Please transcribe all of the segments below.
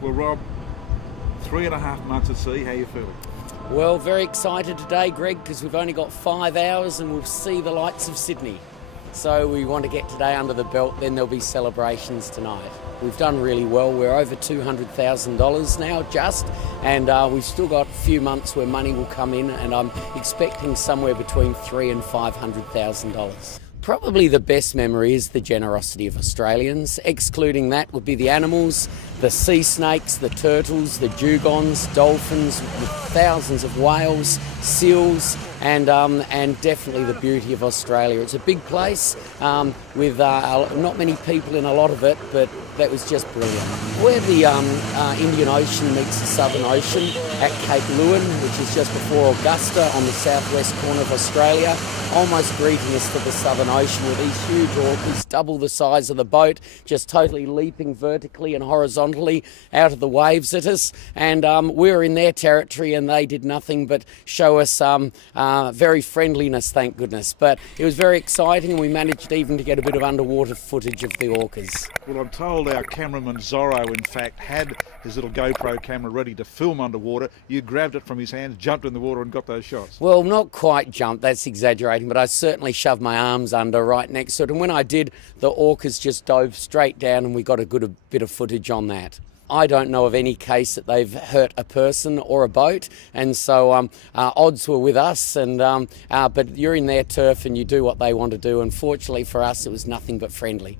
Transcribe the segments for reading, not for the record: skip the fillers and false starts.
Well, Rob, 3.5 months at sea, how are you feeling? Well, very excited today, Greg, because we've only got 5 hours and we'll see the lights of Sydney. So we want to get today under the belt, then there'll be celebrations tonight. We've done really well. We're over $200,000 now and we've still got a few months where money will come in, and I'm expecting somewhere between $300,000 and $500,000. Probably the best memory is the generosity of Australians. Excluding that would be the animals, the sea snakes, the turtles, the dugongs, dolphins, with thousands of whales, seals, and definitely the beauty of Australia. It's a big place with not many people in a lot of it, but that was just brilliant. Where the Indian Ocean meets the Southern Ocean at Cape Leeuwin, which is just before Augusta on the southwest corner of Australia, almost greeting us to the Southern Ocean with these huge orcas, double the size of the boat, just totally leaping vertically and horizontally out of the waves at us. And we were in their territory and they did nothing but show us very friendliness, thank goodness. But it was very exciting, and we managed even to get a bit of underwater footage of the orcas. Well, I'm told our cameraman Zorro, in fact, had his little GoPro camera ready to film underwater. You grabbed it from his hands, jumped in the water and got those shots. Well, not quite jumped, that's exaggerating, but I certainly shoved my arms under right next to it. And when I did, the orcas just dove straight down and we got a good bit of footage on that. I don't know of any case that they've hurt a person or a boat, and so odds were with us. But you're in their turf and you do what they want to do. Unfortunately for us, it was nothing but friendly.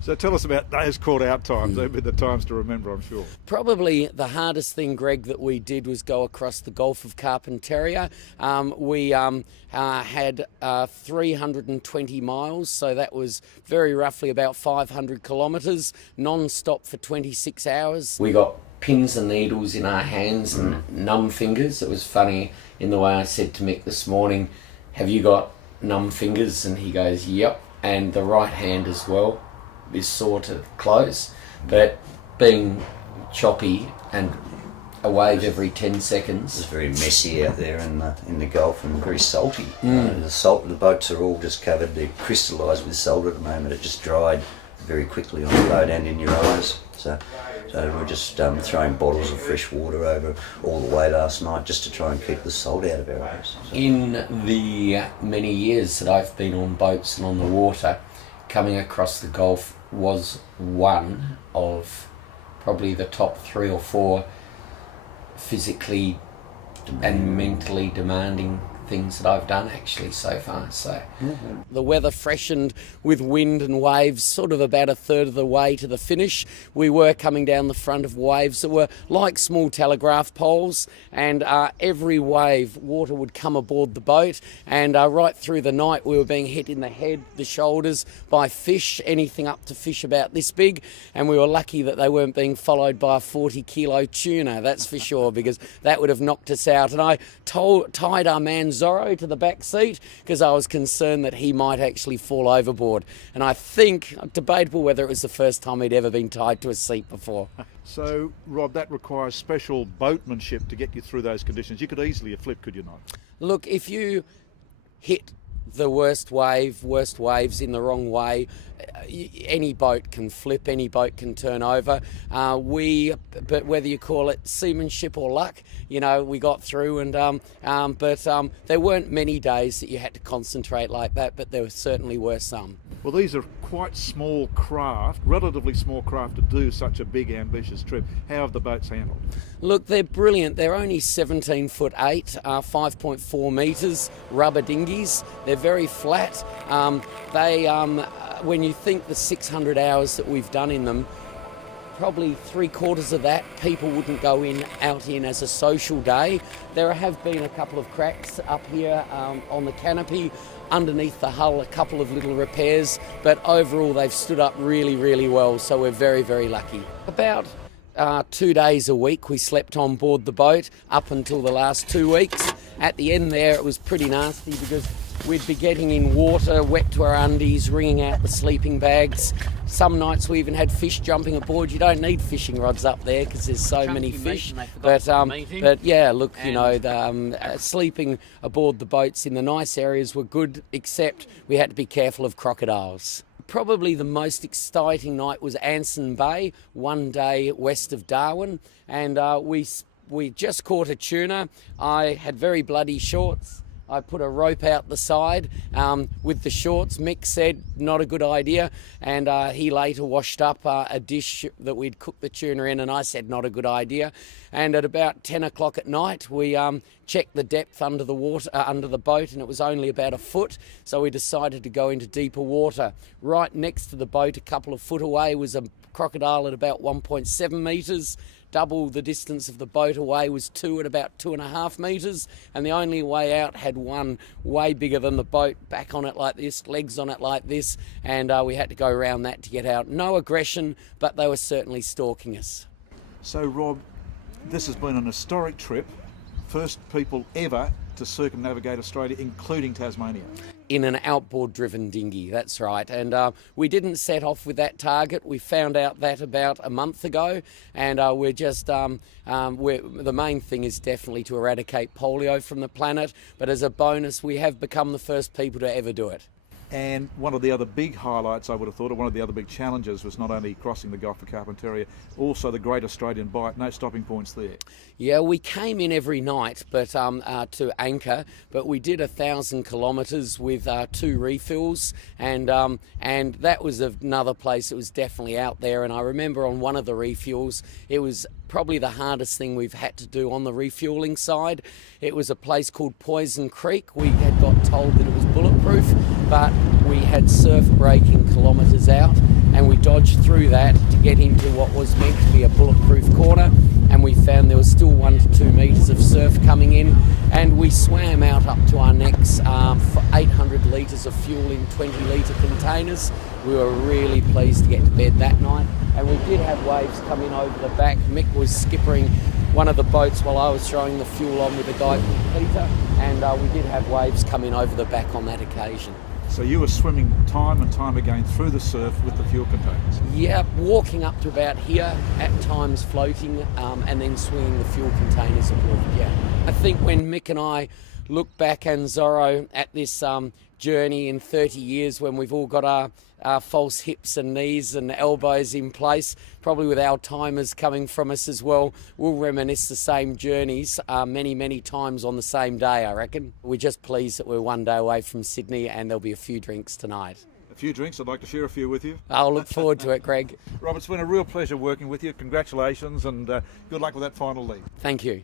So tell us about those caught-out times. They've been the times to remember, I'm sure. Probably the hardest thing, Greg, that we did was go across the Gulf of Carpentaria. We had 320 miles, so that was very roughly about 500 kilometres, non-stop for 26 hours. We got pins and needles in our hands and numb fingers. It was funny in the way I said to Mick this morning, "Have you got numb fingers?" And he goes, "Yep," and the right hand as well is sore to close, but being choppy and a wave every 10 seconds. It's very messy out there in the Gulf and very salty. The boats are all just covered, they're crystallised with salt at the moment. It just dried very quickly on the boat and in your eyes. So we're just throwing bottles of fresh water over all the way last night just to try and keep the salt out of our eyes. So. In the many years that I've been on boats and on the water, coming across the Gulf was one of probably the top 3 or 4 physically and mentally demanding things that I've done actually so far. So the weather freshened with wind and waves sort of about a third of the way to the finish. We were coming down the front of waves that were like small telegraph poles, and every wave water would come aboard the boat, and right through the night we were being hit in the head, the shoulders by fish, anything up to fish about this big, and we were lucky that they weren't being followed by a 40-kilo tuna, that's for sure, because that would have knocked us out. And I tied our man Zorro to the back seat because I was concerned that he might actually fall overboard. And I think, debatable whether it was the first time he'd ever been tied to a seat before. So, Rob, that requires special boatmanship to get you through those conditions. You could easily have flipped, could you not? Look, if you hit the worst waves in the wrong way, any boat can flip, any boat can turn over. But whether you call it seamanship or luck, we got through, but there weren't many days that you had to concentrate like that, but there certainly were some. Well, these are quite small craft, relatively small craft to do such a big, ambitious trip. How have the boats handled? Look, they're brilliant. They're only 17 foot 8, 5.4 metres, rubber dinghies. They're very flat. When you think the 600 hours that we've done in them, probably 3/4 of that people wouldn't go out in as a social day. There have been a couple of cracks up here on the canopy, underneath the hull, a couple of little repairs, but overall they've stood up really, really well, so we're very, very lucky. About 2 days a week we slept on board the boat up until the last 2 weeks. At the end there it was pretty nasty because we'd be getting in water, wet to our undies, wringing out the sleeping bags. Some nights we even had fish jumping aboard. You don't need fishing rods up there because there's so many fish. But yeah, look, sleeping aboard the boats in the nice areas were good, except we had to be careful of crocodiles. Probably the most exciting night was Anson Bay, 1 day west of Darwin, and we just caught a tuna. I had very bloody shorts. I put a rope out the side with the shorts. Mick said not a good idea, and he later washed up a dish that we'd cooked the tuna in, and I said not a good idea. And at about 10 o'clock at night, we checked the depth under the water, under the boat, and it was only about a foot, so we decided to go into deeper water. Right next to the boat, a couple of foot away, was a crocodile at about 1.7 metres. Double the distance of the boat away was 2 at about 2.5 metres, and the only way out had one way bigger than the boat, back on it like this, legs on it like this, and we had to go around that to get out. No aggression, but they were certainly stalking us. So, Rob, this has been an historic trip. First people ever to circumnavigate Australia, including Tasmania. In an outboard-driven dinghy, that's right. And we didn't set off with that target. We found out that about a month ago, and we're just, the main thing is definitely to eradicate polio from the planet, but as a bonus, we have become the first people to ever do it. And one of the other big highlights, I would have thought, or one of the other big challenges was not only crossing the Gulf of Carpentaria, also the Great Australian Bight, no stopping points there. Yeah, we came in every night but to anchor, but we did 1,000 kilometres with 2 refills, and that was another place that was definitely out there. And I remember on one of the refuels, it was probably the hardest thing we've had to do on the refueling side. It was a place called Poison Creek. We had got told that it was bulletproof, but we had surf breaking kilometres out, and we dodged through that to get into what was meant to be a bulletproof corner, and we found there was still 1 to 2 metres of surf coming in, and we swam out up to our necks for 800 litres of fuel in 20-litre containers. We were really pleased to get to bed that night, and we did have waves coming over the back. Mick was skippering one of the boats while I was throwing the fuel on with a guy called Peter, and we did have waves coming over the back on that occasion. So you were swimming time and time again through the surf with the fuel containers? Yeah, walking up to about here, at times floating, and then swinging the fuel containers aboard, yeah. I think when Mick and I look back, and Zorro, at this journey in 30 years when we've all got our false hips and knees and elbows in place, probably with our timers coming from us as well, we'll reminisce the same journeys many, many times on the same day, I reckon. We're just pleased that we're 1 day away from Sydney, and there'll be a few drinks tonight. A few drinks, I'd like to share a few with you. I'll look forward to it, Greg. Rob, it's been a real pleasure working with you. Congratulations, and good luck with that final lead. Thank you.